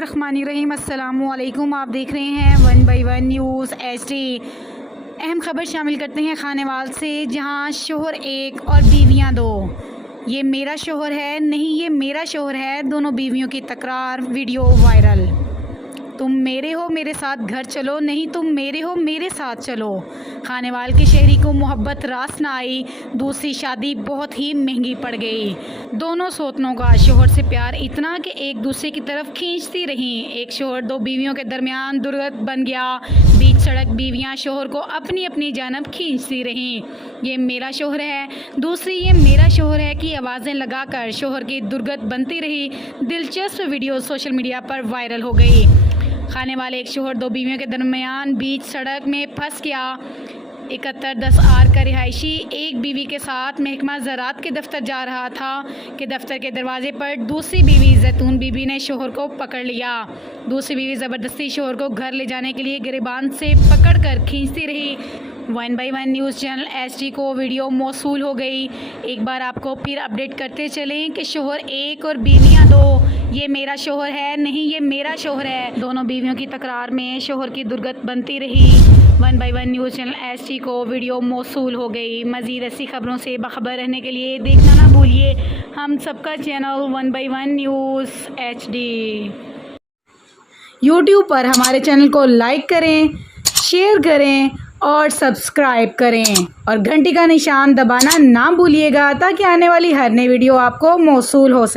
बिस्मिल्लाहिर्रहमानिर्रहीम। अस्सलामुअलैकुम। आप देख रहे हैं 1 बाय 1 न्यूज़ HD। अहम खबर शामिल करते हैं खानेवाल से, जहां शोहर एक और बीवियां दो। ये मेरा शोहर है, नहीं ये मेरा शोहर है। दोनों बीवियों की तकरार, वीडियो वायरल। तुम मेरे हो, मेरे साथ घर चलो, नहीं तुम मेरे हो, मेरे साथ चलो। खानेवाल के शहरी को मोहब्बत रास ना आई, दूसरी शादी बहुत ही महंगी पड़ गई। दोनों सौतनों का शोहर से प्यार इतना कि एक दूसरे की तरफ खींचती रहीं। एक शोहर दो बीवियों के दरमियान दुर्गत बन गया। बीच सड़क बीवियां शोहर को अपनी अपनी जानब खींचती रहीं। ये मेरा शोहर है, दूसरी ये मेरा शोहर है की आवाज़ें लगाकर शोहर की दुर्गत बनती रही। दिलचस्प वीडियो सोशल मीडिया पर वायरल हो गई। खाने वाले एक शोहर दो बीवियों के दरमियान बीच सड़क में फंस गया। 7110R का रिहायशी एक बीवी के साथ महकमा ज़राअत के दफ्तर जा रहा था कि दफ्तर के दरवाजे पर दूसरी बीवी जैतून बीबी ने शोहर को पकड़ लिया। दूसरी बीवी ज़बरदस्ती शोहर को घर ले जाने के लिए गिरबान से पकड़कर खींचती रही। 1 बाय 1 न्यूज़ चैनल HD को वीडियो मौसूल हो गई। एक बार आपको फिर अपडेट करते चलें कि शोहर एक और बीवियां दो। ये मेरा शोहर है, नहीं ये मेरा शोहर है। दोनों बीवियों की तकरार में शोहर की दुर्गत बनती रही। 1 बाय 1 न्यूज़ चैनल HD को वीडियो मौसूल हो गई। मज़ीद ऐसी खबरों से बाखबर रहने के लिए देखना ना भूलिए हम सबका channel 1 by 1 news HD। YouTube पर हमारे चैनल को लाइक करें, शेयर करें और सब्सक्राइब करें और घंटी का निशान दबाना ना भूलिएगा, ताकि आने वाली हर नई वीडियो आपको मौसूल हो सके।